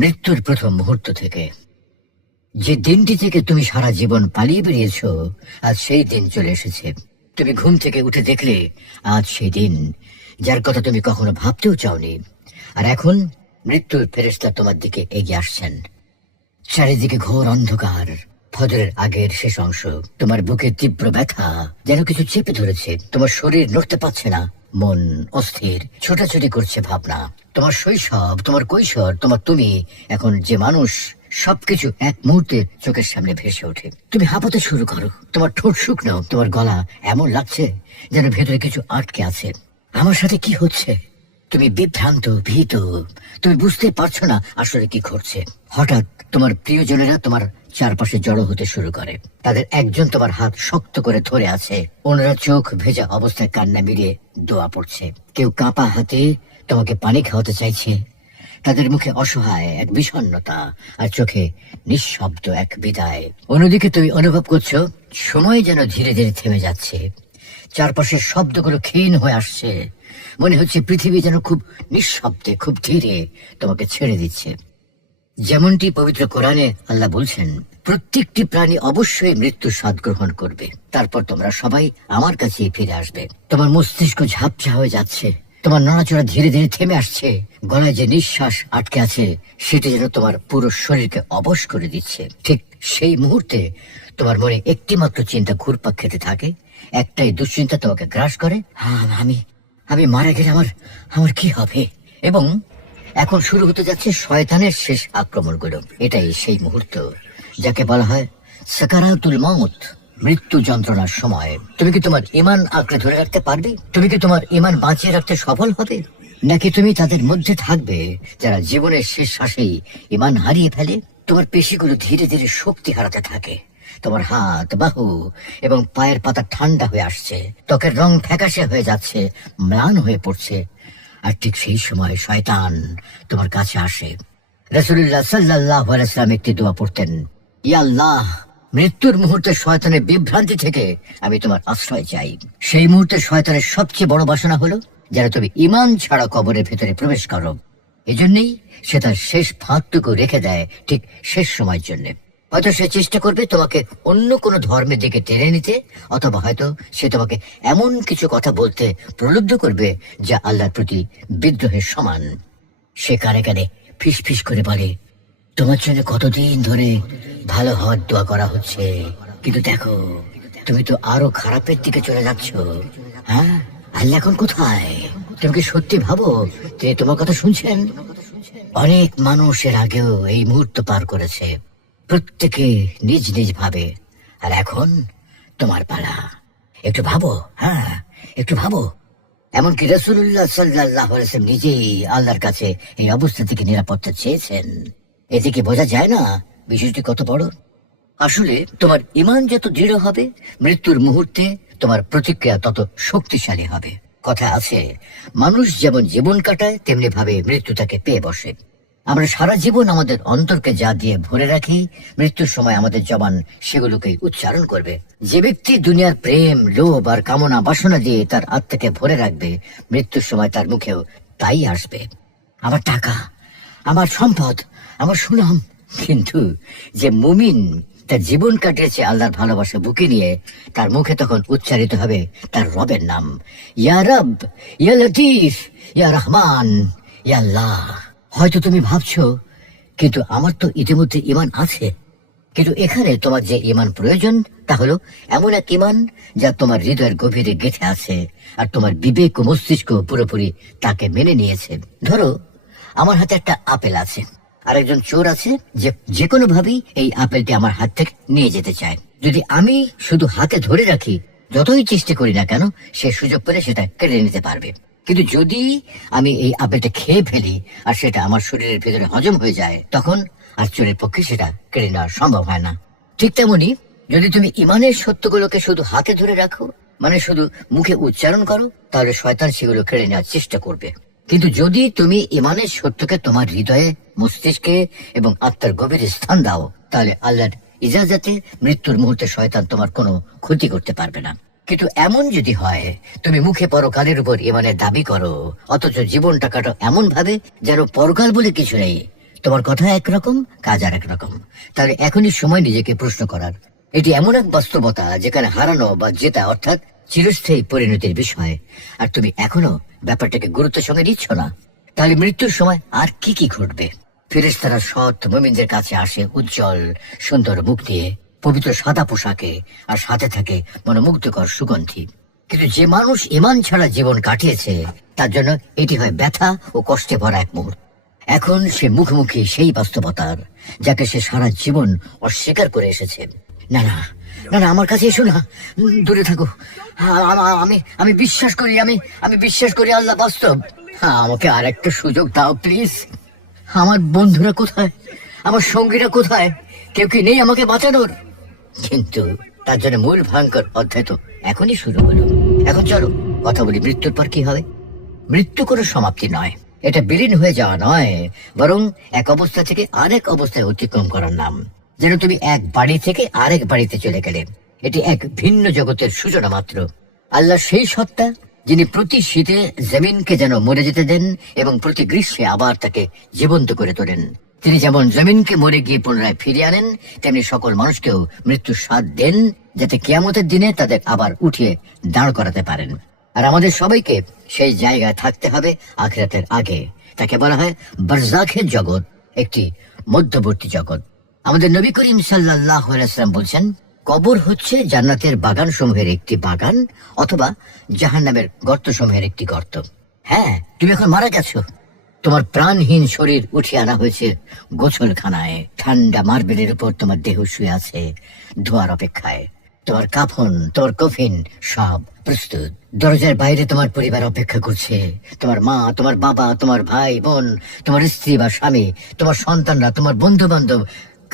মৃত্যুর প্রথম মুহূর্ত থেকে। যে দিনটি থেকে তুমি সারা জীবন পালিয়ে বেরিয়েছ, আজ সেই দিন চলে এসেছে। তুমি ঘুম থেকে উঠে দেখলে আজ সেই দিন, যার কথা তুমি কখনো ভাবতেও চাওনি। আর এখন মৃত্যুর ফেরেশতা তোমার দিকে এগিয়ে আসছেন। চারিদিকে ঘোর অন্ধকার, ফজরের আগের শেষ অংশ। তোমার বুকে তীব্র ব্যথা, যেন কিছু চেপে ধরেছে। তোমার শরীর নড়তে পারছে না, মন অস্থির, ছোটাছুটি করছে ভাবনা। তোমার শৈশব, তোমার কৈশোর, তোমার তুমি এখন যে মানুষ, সবকিছু এক মুহূর্তে চোখের সামনে ভেসে ওঠে। তুমি হাঁপাতে শুরু করো, তোমার ঠোঁট শুকনো, তোমার গলা এমন লাগছে যেন ভেতরে কিছু আটকে আছে। আমার সাথে কি হচ্ছে? তুমি বিভ্রান্ত, ভীত, তুমি বুঝতে পারছো না আসলে কি ঘটছে। হঠাৎ তোমার প্রিয়জনেরা তোমার চারপাশে জড়ো হতে শুরু করে। তাদের একজন তোমার হাত শক্ত করে ধরে আছে, অন্যরা চোখ ভেজা অবস্থায় কান্না মিলিয়ে দোয়া পড়ছে। কেউ কাঁপা হাতে তোমাকে পানি খাওয়াতে চাইছে। তাদের মুখে অসহায় এক বিষণ্ণতা, আর চোখে নিঃশব্দ এক বিদায়। অন্যদিকে তুমি অনুভব করছো সময় যেন ধীরে ধীরে থেমে যাচ্ছে। চারপাশের শব্দগুলো ক্ষীণ হয়ে আসছে। মনে হচ্ছে পৃথিবী যেন খুব নিঃশব্দে, খুব ধীরে তোমাকে ছেড়ে দিচ্ছে। যেমনটি পবিত্র কোরআনে আল্লাহ বলছেন, প্রত্যেকটি প্রাণী অবশ্যই মৃত্যুর স্বাদ গ্রহণ করবে, তারপর তোমরা সবাই আমার কাছেই ফিরে আসবে। তোমার মস্তিষ্ক ঝাপসা হয়ে যাচ্ছে, তোমার নড়াচড়া ধীরে ধীরে থেমে আসছে। গলায় যে নিঃশ্বাস আটকে আছে সেটা যেন তোমার পুরো শরীরকে অবশ করে দিচ্ছে। ঠিক সেই মুহূর্তে তোমার মনে একটি মাত্র চিন্তা ঘুরপাক খেতে থাকে। একটাই দুশ্চিন্তা তোমাকে গ্রাস করে, আমি মারা গেলে আমার কি হবে? এবং এখন শুরু হতে যাচ্ছে শয়তানের শেষ আক্রমণগুলো। এটাই সেই মুহূর্ত যাকে বলা হয় সাকারাতুল মউত, মৃত্যু যন্ত্রণার সময়। তুমি কি তোমার ঈমান আঁকড়ে ধরে রাখতে পারবে? তুমি কি তোমার ঈমান বাঁচিয়ে রাখতে সফল হবে, নাকি তুমি তাদের মধ্যে থাকবে যারা জীবনের শেষ শ্বাসেই ঈমান হারিয়ে ফেলে? তোমার পেশিগুলো ধীরে ধীরে শক্তি হারাতে থাকে। তোমার হাত, বাহু এবং পায়ের পাতা ঠান্ডা হয়ে আসছে। ত্বকের রং ফ্যাকাশে হয়ে যাচ্ছে, ম্লান হয়ে পড়ছে। আর ঠিক সেই সময় শয়তান তোমার কাছে আসে। রাসূলুল্লাহ সাল্লাল্লাহু আলাইহি ওয়াসাল্লাম একটি দোয়া পড়তেন, ইয়া আল্লাহ, মৃত্যুর মুহূর্তে শয়তানের বিভ্রান্তি থেকে আমি তোমার আশ্রয় চাই। সেই মুহূর্তে শয়তানের সবচেয়ে বড় বাসনা হলো যেন তুমি ঈমান ছাড়া কবরের ভেতরে প্রবেশ করো। এজন্যই সে তার শেষ ফাঁকটুকু রেখে দেয় ঠিক শেষ সময়ের জন্য। হয়তো সে চেষ্টা করবে তোমাকে অন্য কোনো ধর্মের দিকে টেনে নিতে, অথবা হয়তো সে তোমাকে এমন কিছু কথা বলতে প্রলুব্ধ করবে যা আল্লাহর প্রতি বিদ্রোহের সমান। সে কানে কানে ফিস ফিস করে বলে, তোমার জন্য কতদিন ধরে ভালো হওয়ার দোয়া করা হচ্ছে, কিন্তু দেখো তুমি তো আরো খারাপের দিকে চলে যাচ্ছ। হ্যাঁ, আল্লাহ এখন কোথায়? তুমি কি সত্যি ভাবো যে তোমার কথা শুনছেন? অনেক মানুষ এর আগেও এই মুহূর্ত পার করেছে, প্রত্যেকে নিজ নিজ ভাবে। আর এখন তোমার পালা। একটু ভাবো, হ্যাঁ একটু ভাবো। এমনকি রাসূলুল্লাহ সাল্লাল্লাহু আলাইহি ওয়াসাল্লাম নিজেই আল্লাহর কাছে এই অবস্থা থেকে নিরাপত্তা চেয়েছেন। এতে কি বোঝা যায় না বিষয়টি কত বড়? আসলে তোমার ঈমান যত দৃঢ় হবে, মৃত্যুর মুহূর্তে তোমার প্রতিক্রিয়া তত শক্তিশালী হবে। কথা আছে, মানুষ যেমন জীবন কাটায় তেমনি ভাবে মৃত্যু তাকে পেয়ে বসে। আমরা সারা জীবন আমাদের অন্তরকে যা দিয়ে ভরে রাখি, মৃত্যুর সময় আমাদের জবান সেগুলোকে উচ্চারণ করবে। যে ব্যক্তি দুনিয়ার প্রেম, লোভ আর কামনা বাসনা দিয়ে তার আত্মাকে ভরে রাখবে, মৃত্যুর সময় তার মুখেও তাই আসবে, আমার টাকা, আমার সম্পদ, আমার সুনাম। কিন্তু যে মুমিন তার জীবন কাটিয়েছে আল্লাহর ভালোবাসা বুকে নিয়ে, তার মুখে তখন উচ্চারিত হবে তার রবের নাম, ইয়া রব, ইয়া লতিফ, ইয়া রহমান, ইয়া আল্লাহ। হয়তো তুমি ভাবছো, কিন্তু আমার তো ইতিমধ্যে ঈমান আছে। কিন্তু এখানে তোমার যে ঈমান প্রয়োজন তা হলো এমন এক ঈমান যা তোমার হৃদয়ের গভীরে গেঁথে আছে, আর তোমার বিবেক ও মস্তিষ্ক পুরোপুরি তাকে মেনে নিয়েছে। ধরো, আমার হাতে একটা আপেল আছে, আর একজন চোর আছে যে কোনো ভাবেই এই আপেলটি আমার হাত থেকে নিয়ে যেতে চায়। যদি আমি শুধু হাতে ধরে রাখি, যতই চেষ্টা করি না কেন, সে সুযোগ পেলে সেটা কেড়ে নিতে পারবে। কিন্তু যদি আমি এই আপেলটা খেয়ে ফেলি আর সেটা আমার শরীরের ভেতরে হজম হয়ে যায়, তখন আর চোরের পক্ষে সেটা কেড়ে নেওয়া সম্ভব হয় না। ঠিক তেমনি যদি তুমি ঈমানের সত্যগুলোকে শুধু হাতে ধরে রাখো, মানে শুধু মুখে উচ্চারণ করো, তাহলে শয়তান সেগুলো কেড়ে নেওয়ার চেষ্টা করবে। কিন্তু যদি তুমি ঈমানের সত্যকে তোমার হৃদয়ে, মস্তিষ্কে এবং আত্মার গভীরে স্থান দাও, তাহলে আল্লাহর ইজাজতে মৃত্যুর মুহূর্তে শয়তান তোমার কোনো ক্ষতি করতে পারবে না। কিন্তু এমন যদি হয় তুমি মুখে পরকালের উপর ঈমানের দাবি করো, অথচ জীবনটা কাটো এমন ভাবে যেন পরকাল বলে কিছু নেই, তোমার কথা একরকম, কাজ আর একরকম। তাহলে এখনই সময় নিজেকে প্রশ্ন করার। এটি এমন এক বাস্তবতা যেখানে হারানো বা জেতা অর্থাৎ চিরস্থায়ী পরিণতির বিষয়, আর তুমি এখনো ব্যাপারটাকে গুরুত্বের সঙ্গে নিচ্ছ না। তাহলে মৃত্যুর সময় আর কি কি ঘটবে? ফেরেশতারা সৎ মুমিনদের কাছে আসে উজ্জ্বল সুন্দর মুখ দিয়ে, পবিত্র সাদা পোশাকে, আর সাথে থাকে মনোমুগ্ধকর সুগন্ধি। কিন্তু যে মানুষ ঈমান ছাড়া জীবন কাটিয়েছে তার জন্য এটি হয় ব্যথা ও কষ্টে ভরা এক মুহূর্ত। এখন সে মুখোমুখি সেই বাস্তবতার যাকে সে সারা জীবন অস্বীকার করে এসেছে। না না না না, আমার কাছে এসো না, দূরে থাকো। আমি আমি বিশ্বাস করি, আমি বিশ্বাস করি আল্লাহ বাস্তব। আমাকে আর একটা সুযোগ দাও প্লিজ। আমার বন্ধুরা কোথায়, আমার সঙ্গীরা কোথায়? কেউ কি নেই আমাকে বাঁচানোর? কিন্তু তার জন্য মূল ভয়ঙ্কর অধ্যায় তো এখনই শুরু হলো। এখন চলো কথা বলি মৃত্যুর পর কি হবে। মৃত্যু কোনো সমাপ্তি নয়, এটা বিলীন হয়ে যাওয়া নয়, বরং এক অবস্থা থেকে আরেক অবস্থায় অতিক্রম করার নাম। যেন তুমি এক বাড়ি থেকে আরেক বাড়িতে চলে গেলে। এটি এক ভিন্ন জগতের সূচনা মাত্র। আল্লাহ সেই সত্তা যিনি প্রতি শীতে জমিনকে যেন মরে যেতে দেন এবং প্রতি গ্রীষ্মে আবার তাকে জীবন্ত করে তোলেন। তিনি যেমন জমিনকে মরে গিয়ে পুনরায় ফিরিয়ে আনেন, তেমনি সকল মানুষকেও মৃত্যুর স্বাদ দেন, যাতে কিয়ামতের দিনে তাদের আবার উঠিয়ে দাঁড় করাতে পারেন। আর আমাদের সবাইকে সেই জায়গায় থাকতে হবে আখিরাতের আগে। তাকে বলা হয় বারজাখের জগৎ, একটি মধ্যবর্তী জগৎ। আমাদের নবী করিম সাল্লাল্লাহু আলাইহি ওয়াসাল্লাম বলছেন, কবর হচ্ছে জান্নাতের বাগান সমূহের একটি বাগান, অথবা জাহান্নামের গর্ত সমূহের একটি গর্ত। হ্যাঁ, তুমি এখন মারা গেছো, তোমার প্রাণহীন শরীর উঠিয়ে আনা হয়েছে গোসলখানায়। ঠান্ডা মার্বেলের উপর তোমার দেহ শুয়ে আছে ধোয়ার অপেক্ষায়। তোমার কাফন, তোমার কফিন সব প্রস্তুত। দরজার বাইরে তোমার পরিবার অপেক্ষা করছে। তোমার মা, তোমার বাবা, তোমার ভাই বোন, তোমার স্ত্রী বা স্বামী, তোমার সন্তানরা, তোমার বন্ধু বান্ধব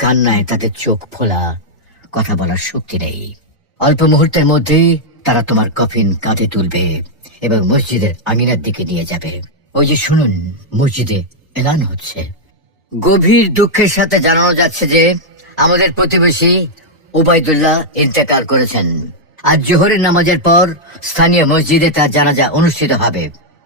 কান্নায় তাদের চোখ ফোলা, কথা বলার শক্তি নেই। অল্প মুহূর্তের মধ্যেই তারা তোমার কফিন কাঁধে তুলবে এবং মসজিদের আঙিনার দিকে নিয়ে যাবে। ওই যে শুনুন, মসজিদে এলান হচ্ছে। গভীর দুঃখের সাথে জানানো যাচ্ছে যে আমাদের প্রতিবেশী ওবায়দুল্লাহ ইন্তেকাল করেছেন। আজ জোহরের নামাজের পর স্থানীয় মসজিদে তার জানাজা অনুষ্ঠিত হবে।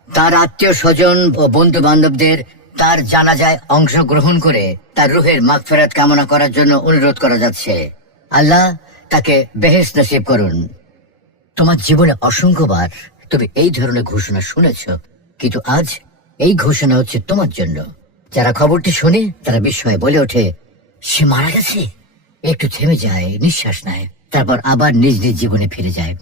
তার আত্মীয় স্বজন ও বন্ধু বান্ধবদের তার জানাজায় অংশগ্রহণ করে তার রুহের মাগফিরাত কামনা করার জন্য অনুরোধ করা যাচ্ছে। আল্লাহ তাকে বেহেশত নসিব করুন। তোমার জীবনে অসংখ্যবার তুমি এই ধরনের ঘোষণা শুনেছ, কিন্তু আজ এই ঘোষণা হচ্ছে তোমার জন্য। যারা খবরটি শোনে তারা বিস্ময়ে বলে ওঠে, সে মারা গেছে। একটু থেমে যায়, নিঃশ্বাস নেয়, তারপর আবার নিজ নিজ জীবনে ফিরে যায়।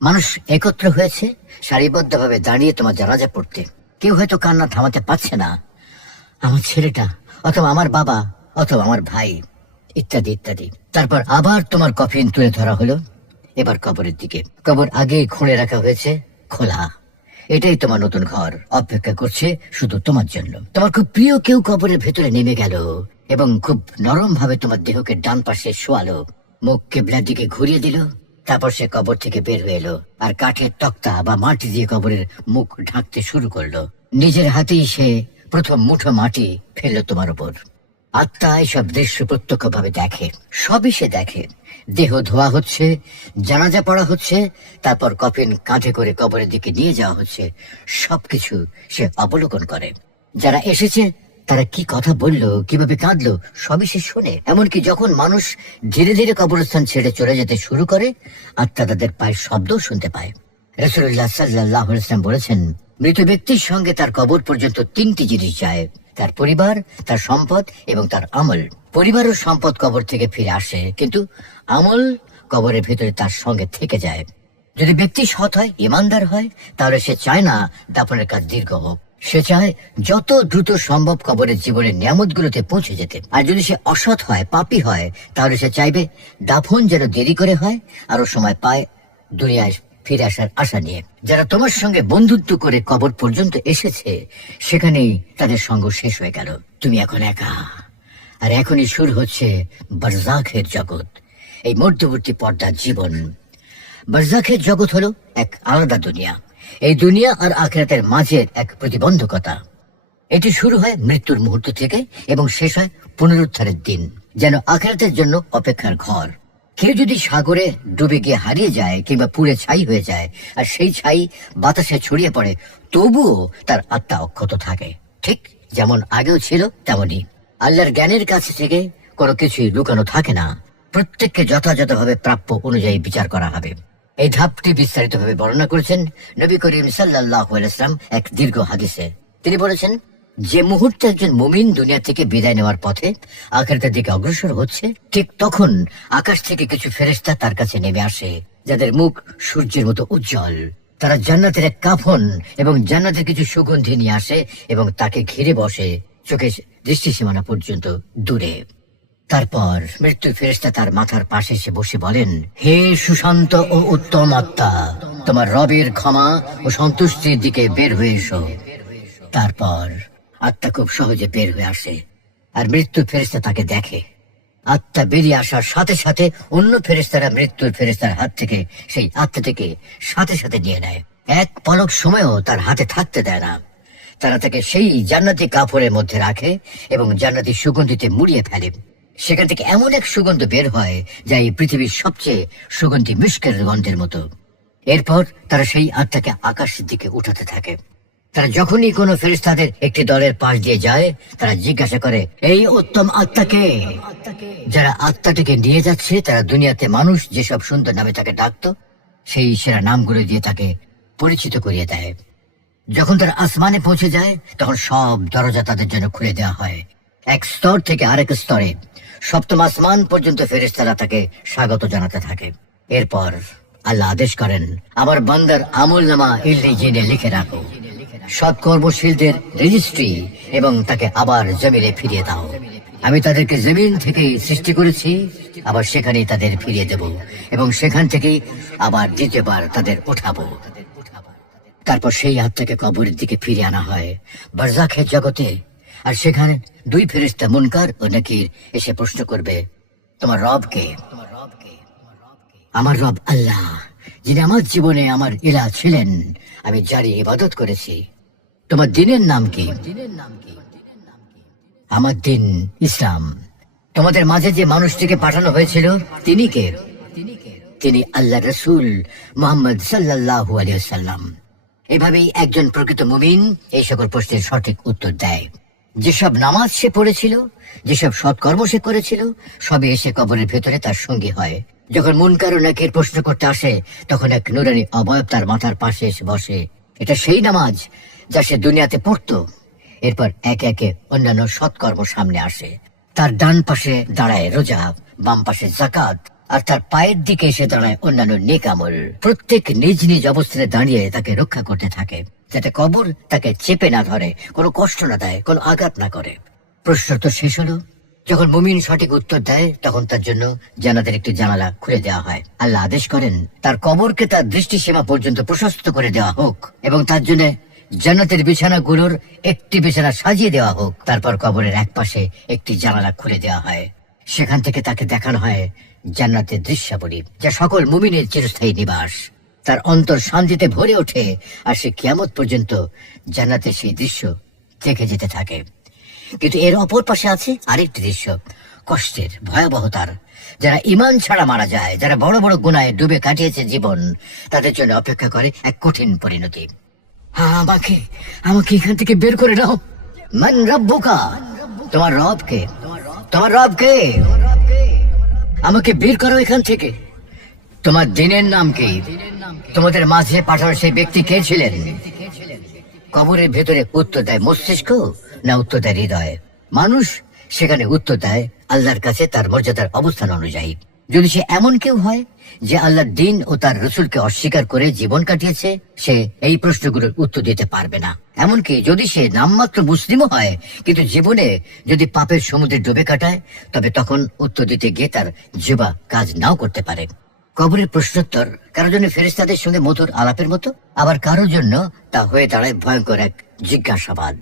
মানুষ একত্র হয়েছে সারিবদ্ধভাবে দাঁড়িয়ে তোমার জানাজা পড়তে। কেউ হয়তো কান্না থামাতে পারছে না, আমার ছেলেটা, অথবা আমার বাবা, অথবা আমার ভাই, ইত্যাদি ইত্যাদি। তারপর আবার তোমার কফিন তুলে ধরা হলো। এবার কবরের দিকে। কবর আগে খুঁড়ে রাখা হয়েছে, খোলা। এটাই তোমার নতুন ঘর, অপেক্ষা করছে শুধু তোমার জন্য। তোমার খুব প্রিয় কেউ কবরের ভেতরে নেমে গেল এবং খুব নরম ভাবে তোমার দেহকে ডান পাশে শোয়ালো, মুখ কিবলার দিকে ঘুরিয়ে দিল। তারপর সে কবর থেকে বের হয়ে এলো আর কাঠের তক্তা বা মাটি দিয়ে কবরের মুখ ঢাকতে শুরু করলো। নিজের হাতেই সে প্রথম মুঠো মাটি ফেললো তোমার উপর। আত্মা এসব দৃশ্য প্রত্যক্ষভাবে দেখে, সবই সে দেখে। দেহ ধোয়া হচ্ছে, জানাজা পড়া হচ্ছে, তারপর কফিন কাঁধে করে কবরের দিকে নিয়ে যাওয়া হচ্ছে। সবকিছু সে অবলোকন করে। যারা এসেছে তারা কি কথা বললো, কিভাবে কাঁদলো, সবই সে শোনে। এমনকি যখন মানুষ ধীরে ধীরে কবরস্থান ছেড়ে চলে যেতে শুরু করে, আত্মা তাদের পায়ের শব্দও শুনতে পায়। রাসূলুল্লাহ সাল্লাল্লাহু আলাইহি ওয়াসাল্লাম বলেছেন, মৃত ব্যক্তির সঙ্গে তার কবর পর্যন্ত তিনটি জিনিস যায়: তার পরিবার, তার সম্পদ এবং তার আমল। পরিবার ও সম্পদ কবর থেকে ফিরে আসে, কিন্তু আমল কবরের ভেতরে তার সঙ্গে থেকে যায়। যদি ব্যক্তি সৎ হয়, ইমানদার হয়, তাহলে সে চায় না দাফনের কাজ দীর্ঘ হোক। সে চায় যত দ্রুত সম্ভব কবরের জীবনের নিয়ামতগুলোতে পৌঁছে যেতে। আর যদি সে অসৎ হয়, পাপী হয়, তাহলে সে চাইবে দাফন যেন দেরি করে হয়, আরো সময় পায় দুনিয়ায় ফিরে আসার আশা নিয়ে। যারা তোমার সঙ্গে বন্ধুত্ব করে কবর পর্যন্ত এসেছে, সেখানেই তাদের সঙ্গ শেষ হয়ে গেল। তুমি এখন একা। আর এখনই শুরু হচ্ছে বারজাখের জগৎ, এই মধ্যবর্তী পর্দার জীবন। বারজাখের জগৎ হলো এক আলাদা দুনিয়া। এই দুনিয়া আর আখিরাতের মাঝের এক প্রতিবন্ধকতা। এটি শুরু হয় মৃত্যুর মুহূর্ত থেকে এবং শেষ হয় পুনরুদ্ধারের দিন, যেন আখিরাতের জন্য অপেক্ষার ঘর। কেউ যদি সাগরে ডুবে গিয়ে হারিয়ে যায় কিংবা পুড়ে ছাই হয়ে যায়, আর সেই ছাই বাতাসে ছড়িয়ে পড়ে, তবুও তার আত্মা অক্ষত থাকে, ঠিক যেমন আগেও ছিল তেমনই। আল্লাহর জ্ঞানের কাছে থেকে কোনো কিছুই লুকানো থাকে না। প্রত্যেককে যথাযথভাবে প্রাপ্য অনুযায়ী বিচার করা হবে। এই ধাপটি বিস্তারিতভাবে বর্ণনা করেছেন নবী করিম সাল্লাল্লাহু আলাইহি ওয়াসাল্লাম এক দীর্ঘ হাদিসে। তিনি বলেছেন, যে মুহূর্তে একজন মুমিন দুনিয়া থেকে বিদায় নেওয়ার পথে আখিরাতের দিকে অগ্রসর হচ্ছে, ঠিক তখন আকাশ থেকে কিছু ফেরেশতা তার কাছে নেমে আসে, যাদের মুখ সূর্যের মতো উজ্জ্বল। তারা জান্নাতের এক কাফন এবং জান্নাতের কিছু সুগন্ধি নিয়ে আসে এবং তাকে ঘিরে বসে, চোখের দৃষ্টিসীমানা পর্যন্ত দূরে। তারপর মৃত্যু ফেরেশতা তার মাথার পাশে এসে বসে বলেন, হে সুশান্ত ও উত্তম আত্মা, তোমার রবের ক্ষমা ও সন্তুষ্টির দিকে বের হয়ে এসো। তারপর আত্মা খুব সহজে বের হয়ে আসে, আর মৃত্যু ফেরেশতা তাকে দেখে। আত্মা বেরিয়ে আসার সাথে সাথে অন্য ফেরেশতারা মৃত্যুর ফেরেশতার হাত থেকে সেই আত্মাটিকে সাথে সাথে নিয়ে নেয়। এক পলক সময়ও তার হাতে থাকতে দেয় না। তারা তাকে সেই জান্নাতি কাপড়ের মধ্যে রাখে এবং জান্নাতি সুগন্ধিতে মুড়িয়ে ফেলে। সেখান থেকে এমন এক সুগন্ধ বের হয় যা এই পৃথিবীর সবচেয়ে সুগন্ধি মিশকের গন্ধের মতো। এরপর তারা সেই আত্মাকে আকাশের দিকে উঠাতে থাকে। তারা যখনই কোনো ফেরেশতাদের একটি দলের পাশ দিয়ে যায়, তারা জিজ্ঞাসা করে, এই উত্তম আত্মাকে। যারা আত্মাটিকে নিয়ে যাচ্ছে তারা দুনিয়াতে মানুষ যেসব সুন্দর নামে তাকে ডাকত, সেই সেরা নামগুলো দিয়ে তাকে পরিচিত করিয়ে দেয়। যখন তারা আসমানে পৌঁছে যায়, তখন সব দরজা তাদের জন্য খুলে দেওয়া হয়। এক স্তর থেকে আরেক স্তরে সপ্তম আসমান পর্যন্ত ফেরেশতারা তাকে স্বাগত জানাতে থাকে। এরপর আল্লাহ আদেশ করেন, আমার বান্দার আমলনামা ইল্লিজিনে লিখে রাখো, সৎকর্মশীলদের রেজিস্ট্রি, এবং তাকে আবার জমিনে ফিরিয়ে দাও। আমি তাদেরকে জমিন থেকেই সৃষ্টি করেছি, আবার সেখানেই তাদের ফিরিয়ে দেব, এবং সেখান থেকেই আবার দ্বিতীয়বার তাদের উঠাবো। তারপর সেই আত্মাকে কবরের দিকে ফিরে আনা হয় বারজাখের জগতে। আর সেখানে দুই ফেরেশতা মুনকার ও নাকির এসে প্রশ্ন করবে, তোমার রব কে? আমার রব আল্লাহ, যিনি আমার জীবনে আমার ইলাহ ছিলেন, আমি যারই ইবাদত করেছি। তোমার দিনের নাম কি? আমার দিন ইসলাম। তোমাদের মাঝে যে মানুষটিকে পাঠানো হয়েছিল তিনি কে? তিনি আল্লাহ রসুল মুহাম্মদ সাল্লাল্লাহু আলাইহি ওয়াসাল্লাম। এভাবেই একজন প্রকৃত মুমিন এই সকল প্রশ্নের সঠিক উত্তর দেয়। যেসব নামাজ সে পড়েছিল, যেসব সৎকর্ম সে করেছিল, সবই এসে কবরের ভেতরে তার সঙ্গী হয়। যখন মুনকার ও নাকির প্রশ্ন করতে আসে, তখন এক নুরানি অবয়ব তার মাথার পাশে এসে বসে। এটা সেই নামাজ যা সে দুনিয়াতে পড়তো। এরপর একে একে অন্যান্য সৎকর্ম সামনে আসে। তার ডান পাশে দাঁড়ায় রোজা, বাম পাশে যাকাত, আর তার পায়ের দিকে এসে দাঁড়ায় অন্যান্য নেক আমল। প্রত্যেক নিজ নিজ অবস্থানে দাঁড়িয়ে তাকে রক্ষা করতে থাকে, যাতে কবর তাকে চেপে না ধরে, কোনো কষ্ট না দেয়, কোনো আঘাত না করে। প্রশ্ন তো শেষ হলো। যখন মুমিন সঠিক উত্তর দেয়, তখন তার জন্য জান্নাতের একটি জানালা খুলে দেওয়া হয়। আল্লাহ আদেশ করেন, তার কবরকে তার দৃষ্টিসীমা পর্যন্ত প্রশস্ত করে দেওয়া হোক, এবং তার জন্য জান্নাতের বিছানাগুলোর একটি বিছানা সাজিয়ে দেওয়া হোক। তারপর কবরের এক পাশে একটি জানালা খুলে দেওয়া হয়। সেখান থেকে তাকে দেখানো হয় জান্নাতের দৃশ্যাবলী, যা সকল মুমিনের চিরস্থায়ী নিবাস। তার অন্তর শান্তিতে ভরে ওঠে, আর সে কিয়ামত পর্যন্ত জান্নাতের সেই দৃশ্য দেখে যেতে থাকে। কিন্তু এর অপর পাশে আছে আরেকটি দৃশ্য, কষ্টের, ভয়াবহতার। যারা ঈমান ছাড়া মারা যায়, যারা বড় বড় গুনাহে ডুবে কাটিয়েছে জীবন, তাদের জন্য অপেক্ষা করে এক কঠিন পরিণতি। আমাকে আমাকে এখান থেকে বের করে নাও। মান রাব্বুকা? তোমার রব কে? তোমার রব কে? আমাকে বের করো এখান থেকে। তোমার দিনের নাম কি? তোমাদের মাঝে পাঠানো সেই ব্যক্তি কে ছিলেন? কবরের ভেতরে উত্তর দেয় মস্তিষ্ক, না উত্তর দেয় হৃদয়? মানুষ সেখানে উত্তর দেয় আল্লাহর কাছে তার মর্যাদার অবস্থান অনুযায়ী। যদি সে এমন কেউ হয় যে আল্লাহর দিন ও তার রসুলকে অস্বীকার করে জীবন কাটিয়েছে, সে এই প্রশ্নগুলোর উত্তর দিতে পারবে না। এমনকি যদি সে নামমাত্র মুসলিমও হয়, কিন্তু জীবনে যদি পাপের সমুদ্রে ডুবে কাটায়, তবে তখন উত্তর দিতে গিয়ে তার জিহ্বা কাজ নাও করতে পারে। কবরের প্রশ্নোত্তর কারোর জন্য ফেরেশতাদের সঙ্গে মধুর আলাপের মতো, আবার কারোর জন্য তা হয়ে দাঁড়ায় ভয়ঙ্কর এক জিজ্ঞাসাবাদ।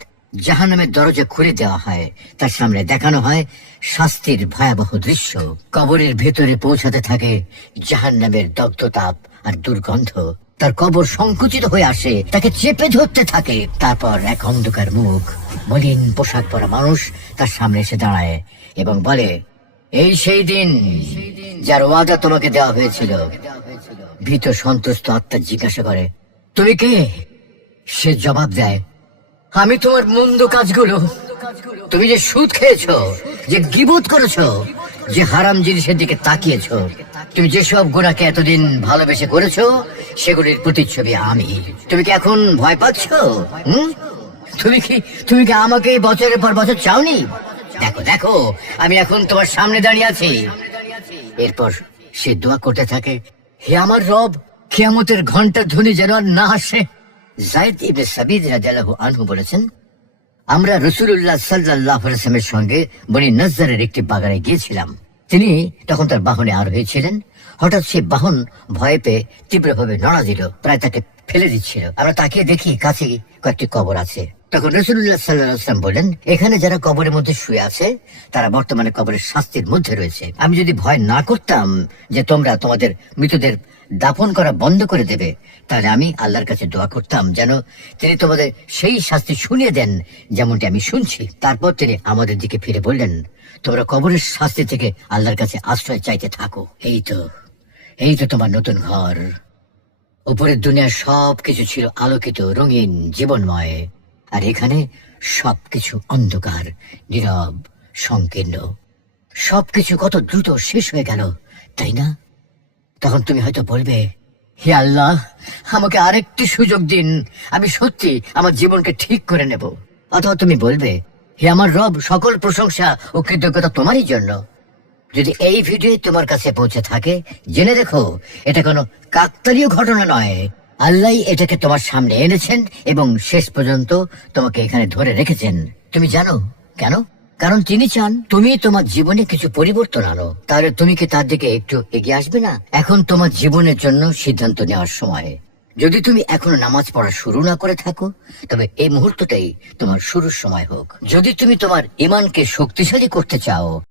জাহান্নামের দরজা খুলে দেওয়া হয়, তার সামনে দেখানো হয় শাস্তির ভয়াবহ দৃশ্য। কবরের ভেতরে পৌঁছাতে থাকে জাহান্নামের দগ্ধতাপ আর দুর্গন্ধ। তার কবর সংকুচিত হয়ে আসে, তাকে চেপে ধরতে থাকে। তারপর এক অন্ধকার মুখ, মলিন পোশাক পরা মানুষ তার সামনে এসে দাঁড়ায় এবং বলে, এই সেই দিন যার ওয়াদা তোমাকে দেওয়া হয়েছিল। ভীত সন্ত্রস্ত আত্মা জিজ্ঞাসা করে, তুমি কে? সে জবাব দেয়, আমি তোমার মন্দ কাজগুলো তুমি যে সুদ খেয়েছো, যে গীবত করেছো, যে হারাম জিনিসের দিকে তাকিয়েছো, তুমি যেসব গুনাহকে এতদিন ভালোবেসে করেছো, সেগুলির প্রতিচ্ছবি আমি। তুমি কি এখন ভয় পাচ্ছো? তুমি কি আমাকে বছরের পর বছর চাওনি? দেখো দেখো, আমি এখন তোমার সামনে দাঁড়িয়ে আছি। এরপর সে দোয়া করতে থাকে, হে আমার রব, কিয়ামতের ঘন্টার ধ্বনি যেন আর না আসে। যায়েদ ইবনে সাবিত রাদিয়াল্লাহু আনহু বলেছেন, আমরা রাসূলুল্লাহ সাল্লাল্লাহু আলাইহি ওয়াসাল্লামের সঙ্গে বনি নজ্জারের একটি বাগানে গিয়েছিলাম। তিনি তখন তার বাহনে আরোহী ছিলেন। হঠাৎ সে বাহন ভয় পেয়ে তীব্রভাবে নড়া দিল, প্রায় তাকে ফেলে দিচ্ছিল। আমরা তাকিয়ে দেখি কাছে কয়েকটি কবর আছে। তখন রাসূলুল্লাহ সাল্লাল্লাহু আলাইহি ওয়াসাল্লাম বললেন, এখানে যারা কবরের মধ্যে শুয়ে আছে তারা বর্তমানে কবরের শাস্তির মধ্যে রয়েছে। আমি যদি ভয় না করতাম যে তোমরা তোমাদের মৃতদের দাফন করা বন্ধ করে দেবে, তাহলে আমি আল্লাহর কাছে দোয়া করতাম যেন তিনি তোমাদের সেই শাস্তি শুনিয়ে দেন যেমনটি আমি শুনছি। তারপর তিনি আমাদের দিকে ফিরে বললেন, তোমরা কবরের শাস্তি থেকে আল্লাহর কাছে আশ্রয় চাইতে থাকো। এই তো তোমার নতুন ঘর। উপরের দুনিয়ার সবকিছু ছিল আলোকিত, রঙিন, জীবনময়, আর এখানে সবকিছু অন্ধকার, নীরব, সংকীর্ণ। সবকিছু কত দ্রুত শেষ হয়ে গেল, তাই না? তখন তুমি হয়তো বলবে, হে আল্লাহ, আমাকে আরেকটি সুযোগ দিন, আমি সত্যি আমার জীবনকে ঠিক করে নেব। অথবা তুমি বলবে, হে আমার রব, সকল প্রশংসা ও কৃতজ্ঞতা তোমারই জন্য। যদি এই ভিডিও তোমার কাছে পৌঁছে থাকে, জেনে রেখো এটা কোনো কাকতালীয় ঘটনা নয়। আল্লাহ এটাকে তোমার সামনে এনেছেন এবং শেষ পর্যন্ত তোমাকে এখানে ধরে রেখেছেন। তুমি জানো কেন? কারণ তিনি চান তুমি তোমার জীবনে কিছু পরিবর্তন আনো। তাহলে তুমি কি তার দিকে একটু এগিয়ে আসবে না? এখন তোমার জীবনের জন্য সিদ্ধান্ত নেওয়ার সময়। যদি তুমি এখনো নামাজ পড়া শুরু না করে থাকো, তবে এই মুহূর্তটাই তোমার শুরুর সময় হোক। যদি তুমি তোমার ঈমানকে শক্তিশালী করতে চাও,